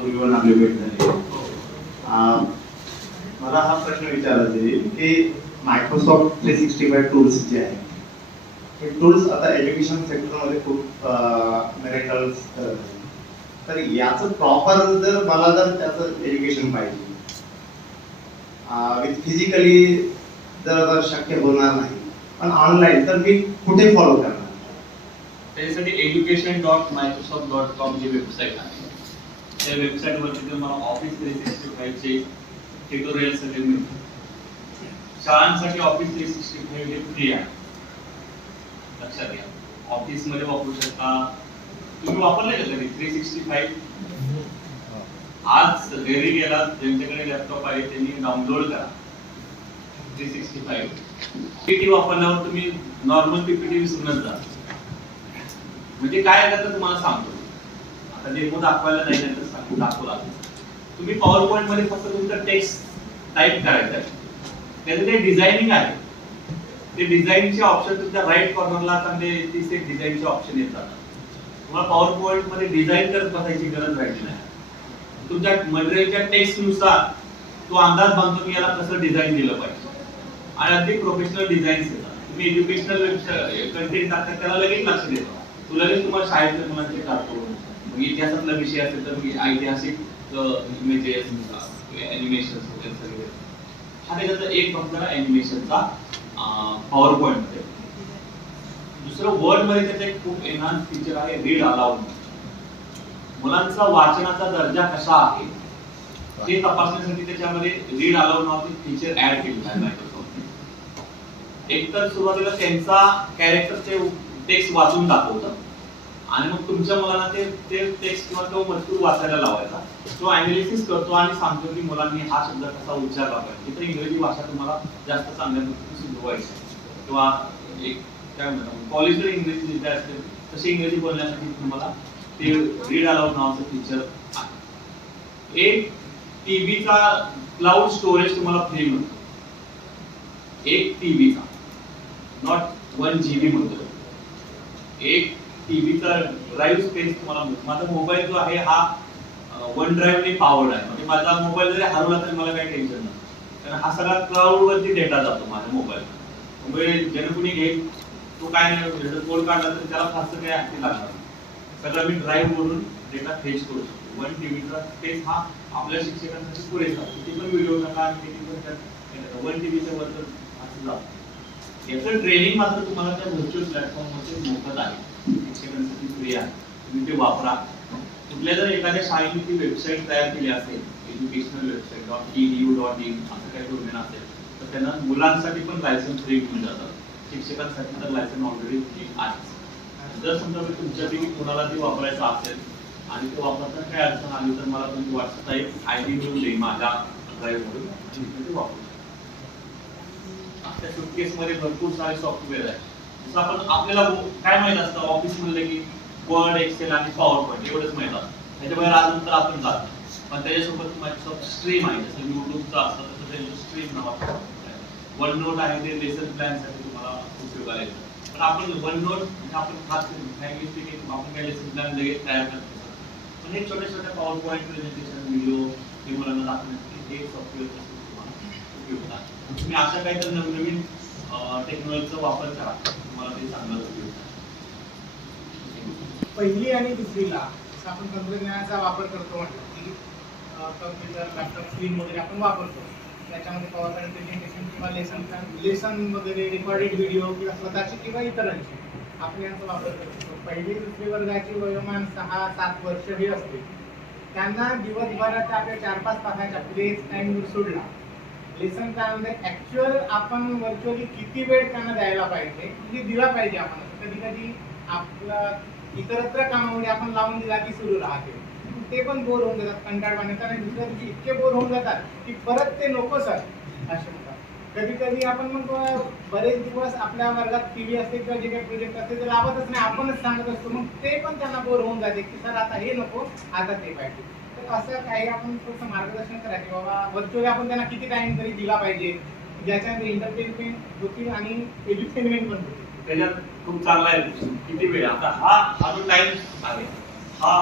पूर्वी आपली भेट झाली. मला हा प्रश्न विचारायचा आहे की Microsoft three sixty five tools जे आहे हे टूल्स आता एज्युकेशन सेक्टरमध्ये खूप मेरेटल्स करत आहे तर याचं प्रॉपर जर मला जर त्याचं एज्युकेशन पाहिजे विथ फिजिकली जर जर शक्य होणार नाही पण ऑनलाईन तर मी कुठे फॉलो करणार? त्याच्यासाठी education dot Microsoft dot com जी वेबसाईट आहे. त्या वेबसाईटवरती तुम्हाला ऑफिस थ्री सिक्स्टी फाईव्हचे ट्युटोरियल सगळे मिळतात. शाळांसाठी ऑफिस थ्री सिक्स्टी फाईव्ह हे फ्री आहे. लक्षात घ्या. ऑफिसमध्ये वापरू शकता. तुम्ही वापरले का कधी? थ्री सिक्स्टी फाईव्ह आज घरी गेला ज्यांच्याकडे लॅपटॉप आहे त्यांनी डाउनलोड करा. थ्री सिक्स्टी फाईव्ह पीटी वापरल्यावर तुम्ही नॉर्मल पीपीटी विसरूनच जा. म्हणजे काय आहे तर तुम्हाला सांगतो. आता डेमो दाखवायला नाही तर दाखवला तुम्ही पॉवर पॉईंटमध्ये फक्त तुमचं टेक्स्ट टाईप करायचं आहे. त्याचं ते डिझायनिंग आहे ते डिझाईनचे ऑप्शन तुमच्या राईट कॉर्नरला चांगले तीस एक डिझाईनचे ऑप्शन येतात तुम्हाला पॉवर पॉईंटमध्ये डिझाईन करत बसायची गरज राहिली नाही. तुमच्या मटेरियलच्या टेक्स्टनुसार तो अंदाज बांधतो की याला कसं डिझाईन दिलं पाहिजे. आणि अगदी प्रोफेशनल डिझाईन्स येतात. तुम्ही एज्युकेशनल कंटेंट टाकता त्याला लगेच लक्ष देतो. तो लगेच तुम्हाला शाळेतल्या मुलांचे टाकतो इतिहासातला विषय असेल तर मग ऐतिहासिक इमेजेस ॲनिमेशन वगैरे सगळे. हा त्याच्यातला एक फक्त ॲनिमेशनचा पॉवर पॉईंटमध्ये दुसरं वर्डमध्ये त्याचं एक खूप एनहान्स फीचर आहे रीड अलाउड मुलांचा वाचनाचा दर्जा कसा आहे ते तपासण्यासाठी त्याच्यामध्ये रीड अलाउड नावाचे फीचर ऍड केलेलं आहे मायक्रोसॉफ्ट एक तर सुरुवातीला त्यांचा कॅरेक्टर ते टेक्स्ट वाचून दाखवतं. आणि मग तुमच्या मुलांना ते ते टेक्स्ट किंवा तो मजकूर वाचायला लावायचा. तो अनालिसिस करतो आणि सांगतो की मुलांनी हा शब्द कसा उच्चारला पाहिजे. तर इंग्रजी भाषा तुम्हाला जास्त चांगल्या पद्धतीने किंवा एक काय म्हणतात कॉलेज जर इंग्रजी जिथे असते तशी इंग्रजी बोलण्यासाठी तुम्हाला ते रीड अलाउड नावाचं फीचर आहे. एक टीव्हीचा क्लाउड स्टोरेज तुम्हाला फ्री मिळतो. एक टीव्हीचा नॉट वन जी बी म्हणतो. एक टीव्हीचा ड्राईव्ह स्पेस तुम्हाला माझा मोबाईल जो आहे हा वन ड्राईव्हने पावर्ड आहे. म्हणजे माझा मोबाईल जरी हरवला तरी मला काही टेन्शन नाही. कारण हा सगळा क्लाऊडवरती डेटा जातो माझ्या मोबाईल म्हणजे ज्याने कुणी घेईल तो काय नाही कोड काढला तर त्याला फारसं काही ऍक्टिव्ह लागणार सगळं मी ड्राईव्ह वरून डेटा फेच करू शकतो. वन टीव्हीचा स्पेस हा आपल्या शिक्षकांसाठी पुरेसा किती पण व्हिडिओ नका आणि किती पण त्यात वन टीव्हीच्या वरती असं जातं. याचं ट्रेनिंग मात्र तुम्हाला त्या व्हर्च्युअल प्लॅटफॉर्ममध्ये मोफत आहे. शिक्षकांसाठी फ्री आहे तुम्ही ते वापरा. कुठल्या जर एखाद्या शाळेने ती वेबसाईट तयार केली असेल educational website dot E U dot in असं काही डोमेन असेल तर त्यांना मुलांसाठी पण लायसन फ्री मिळून जातात शिक्षकांसाठी तर लायसन ऑलरेडी फ्री आहे जर समजा मी तुमच्यापैकी कोणाला ते वापरायचं असेल आणि ते वापरताना काय अडचण आली तर मला तुम्ही व्हॉट्सअप एक आय डी मिळून देईल माझ्या ड्राईव्हमधून ते वापरू शकता. त्या मध्ये भरपूर सारे सॉफ्टवेअर आहे आपण आपल्याला काय माहीत असतं? ऑफिसमध्ये की वर्ड एक्सेल आणि पॉवर पॉईंट एवढंच माहीत असतं. बाहेर अजून तर आपण जातो पण त्याच्यासोबत मायक्रोसॉफ्ट स्ट्रीम आहे. जसं युट्यूबचं असतं तसं त्यांचं स्ट्रीम नावाचं वन नोट आहे ते लेसन प्लॅनसाठी तुम्हाला उपयोगाला येतं पण आपण वन नोट म्हणजे आपण खास फ्रँकली स्पीकिंग आपण काय लेसन प्लॅन लगेच तयार करतो पण हे छोट्या छोट्या पॉवर पॉईंट प्रेझेंटेशन व्हिडिओ हे मुलांना दाखवण्यासाठी हे सॉफ्टवेअर तुम्हाला उपयोग आहे तुम्ही अशा काहीतरी नवनवीन टेक्नॉलॉजीचा वापर करा. तुम्हाला ते चांगलं उपयोग पहिली आणि दुसरीला जसं आपण तंत्रज्ञानाचा वापर करतो म्हटलं की कम्प्युटर लॅपटॉप स्क्रीन वगैरे आपण वापरतो. त्याच्यामध्ये पॉवर पॉईंट प्रेझेंटेशन किंवा लेसन लेसन वगैरे रेकॉर्डेड व्हिडिओ किंवा स्वतःचे किंवा इतरांचे आपण यांचा वापर करतो. पहिली दुसरी वर्गाची वयोमान सहा सात वर्ष हे असते. त्यांना दिवसभरात आपल्या चार पाच तासाच्या प्लेस टाईम सोडला. लेसन प्लॅनमध्ये ऍक्च्युअल आपण व्हर्च्युअली किती वेळ त्यांना द्यायला पाहिजे? म्हणजे दिला पाहिजे आपण कधी कधी आपला इतरत्र कामामध्ये आपण लावून दिला की सुरू राहते. ते पण बोर होऊन जातात कंटाळवाने आणि दुसऱ्या दिवशी इतके बोर होऊन जातात की परत ते नको सर असे म्हणतात कधी कधी आपण मग बरेच दिवस आपल्या वर्गात टीव्ही असते किंवा जे काही प्रोजेक्ट असते ते लावतच नाही. आपणच सांगत असतो. मग ते पण त्यांना बोर होऊन जाते की सर आता हे नको. आता ते पाहिजे. असं काही आपण थोडंसं मार्गदर्शन करायचं की बाबा व्हर्च्युअली आपण त्यांना किती टाइम तरी दिला पाहिजे ज्याच्यामध्ये एंटरटेनमेंट होतील आणि एज्युकेशनमेंट पण होतील. त्याच्यात खूप चांगला आहे किती वेळ? आता हा हा जो टाइम आहे. हा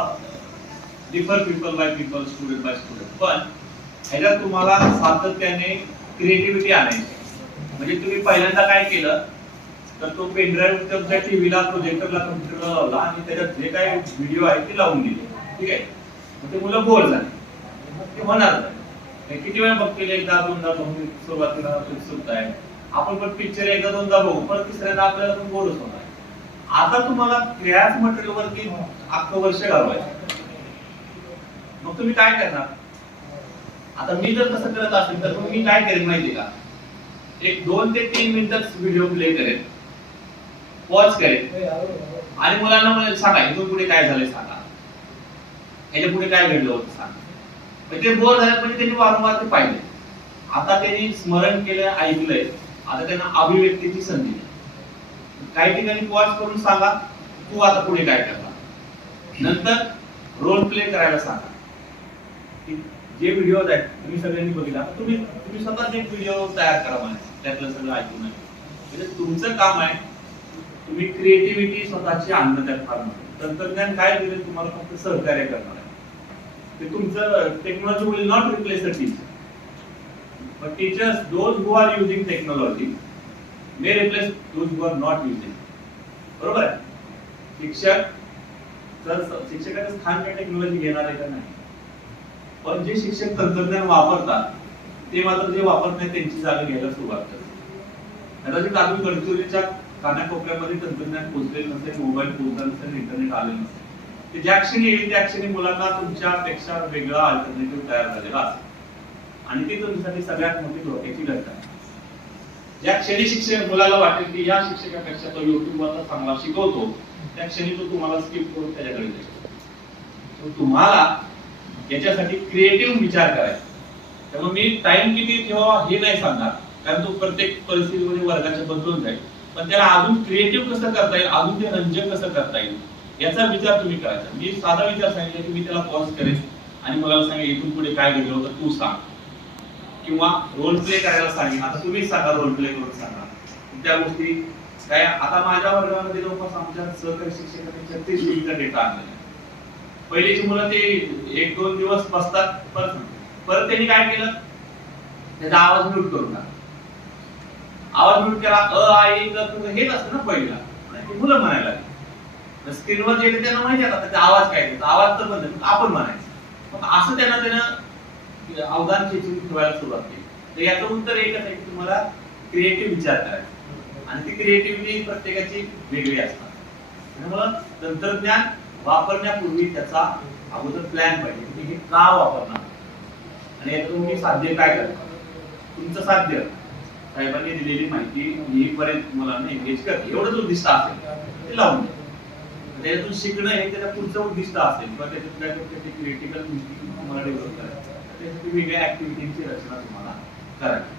differ people by people student by student पण ह्याच्यात तुम्हाला सातत्याने क्रिएटिव्हिटी आणायची म्हणजे तुम्ही पहिल्यांदा काय केलं तर तो पेनड्राईव्ह तुमच्या टीव्हीला प्रोजेक्टरला कम्प्युटरला लावला आणि त्याच्यात जे काही व्हिडिओ आहे ते लावून दिले. ठीक आहे? मग ते मुलं बोर झाले ते होणार. नाही. किती वेळा बघतील एकदा दोनदा बघून सुरुवातीला उत्सुकता आहे. आपण पण पिक्चर एकदा दोनदा बघू पण तिसऱ्यांदा आपल्याला पण बोरच होणार. आता तुम्हाला क्रॅश मटेरियल वरती अख्खं वर्ष घालवायचं मग तुम्ही काय करणार? आता मी जर तसं करत असेल तर मी काय करेन माहिती का? एक दोन ते तीन मिनिटच व्हिडिओ प्ले करेन. पॉज करेन. आणि मुलांना सांगा इथून पुढे काय झालंय सांगा. याच्यापुढे काय घडलं होतं सांग. म्हणजे ते बोर झाले म्हणजे त्यांनी वारंवार ते पाहिले आता त्यांनी स्मरण केलं ऐकलंय. आता त्यांना अभिव्यक्तीची संधी काही ठिकाणी पॉज करून सांगा तू आता पुढे काय करणार? नंतर रोल प्ले करायला सांगा. जे व्हिडिओ आहेत तुम्ही सगळ्यांनी बघितला. तुम्ही तुम्ही स्वतःच एक व्हिडिओ तयार करा म्हणे. त्यातलं सगळं ऐकून म्हणजे तुमचं काम आहे तुम्ही क्रिएटिव्हिटी स्वतःची आणणं त्यात फार तंत्रज्ञान काय दिलं तुम्हाला फक्त सहकार्य करणार. ते तुमचं technology will not replace the teacher but teachers those who are using technology may replace those who are not using. बरोबर आहे? शिक्षक तर शिक्षकाचं स्थान काय टेक्नॉलॉजी घेणार आहे का नाही? पण जे शिक्षक तंत्रज्ञान वापरतात ते मात्र जे वापरत नाही त्यांची जागा घ्यायला सुरुवात करते कदाचित अजून गडचिरोलीच्या कानाकोपऱ्यामध्ये तंत्रज्ञान पोहोचलेलं नसेल मोबाईल पोहोचला नसेल इंटरनेट आलेलं नसेल. ते ज्या क्षणी येईल त्या क्षणी मुलांना तुमच्यापेक्षा वेगळा अल्टरनेटिव्ह तयार झालेला असेल. आणि ती तुमच्यासाठी सगळ्यात मोठी धोक्याची घटना आहे. ज्या क्षणी शिक्षक मुलाला वाटेल की या शिक्षकापेक्षा तो युट्यूबवरचा चांगला शिकवतो त्या क्षणी तो तुम्हाला स्किप करून त्याच्याकडे जाईल. तुम्हाला याच्यासाठी क्रिएटिव्ह विचार करायचा. त्यामुळे मी टाइम किती ठेवा हे नाही सांगणार. कारण तो प्रत्येक परिस्थितीमध्ये वर्गाच्या बदलून जाईल. पण त्याला अजून क्रिएटिव्ह कसं करता येईल अजून ते रंजक कसं करता येईल याचा विचार तुम्ही करायचा. मी साधा विचार सांगितला की मी त्याला पॉज करेन आणि मला सांगेल इथून पुढे काय घडलं होतं तू सांग. किंवा रोल प्ले करायला सांगेन. आता तुम्हीच सांगा रोल प्ले करून सांगा. त्या गोष्टी काय आता माझ्या वर्गामध्ये जवळपास आमच्या सहकारी शिक्षकांनी छत्तीस जीबीचा डेटा आणलेला. पहिलीची मुलं ते एक दोन दिवस बसतात परत परत त्यांनी काय केलं? त्याचा आवाज म्यूट करून टाकला. आवाज म्यूट केला अ आई क, क, हेच असतं ना पहिला. मुलं म्हणायला स्क्रीनवर जे येते त्यांना माहिती आता त्याचा आवाज काय आहे. आवाज तर बंद आपण म्हणायचं. मग असं त्यांना त्यानं अवधान खेचून ठेवायला सुरुवात केली. तर याचं उत्तर एकच आहे की तुम्हाला क्रिएटिव्ह विचार करायचा आणि ती क्रिएटिव्हिटी प्रत्येकाची वेगळी असणार त्यामुळं तंत्रज्ञान वापरण्यापूर्वी त्याचा अगोदर प्लॅन पाहिजे. तुम्ही हे का वापरणार? आणि याचं तुम्ही साध्य काय करता तुमचं साध्य. साहेबांनी दिलेली माहिती येईपर्यंत मुलांना एंगेज करते एवढंच उद्दिष्ट असेल. ते लावून द्या. त्याच्यातून शिकणं हे त्याला पुढचं उद्दिष्ट असेल किंवा त्याच्यात काय क्रिटिकल तुम्हाला डेव्हलप करायचं त्यासाठी वेगळ्या ऍक्टिव्हिटींची रचना तुम्हाला करायची.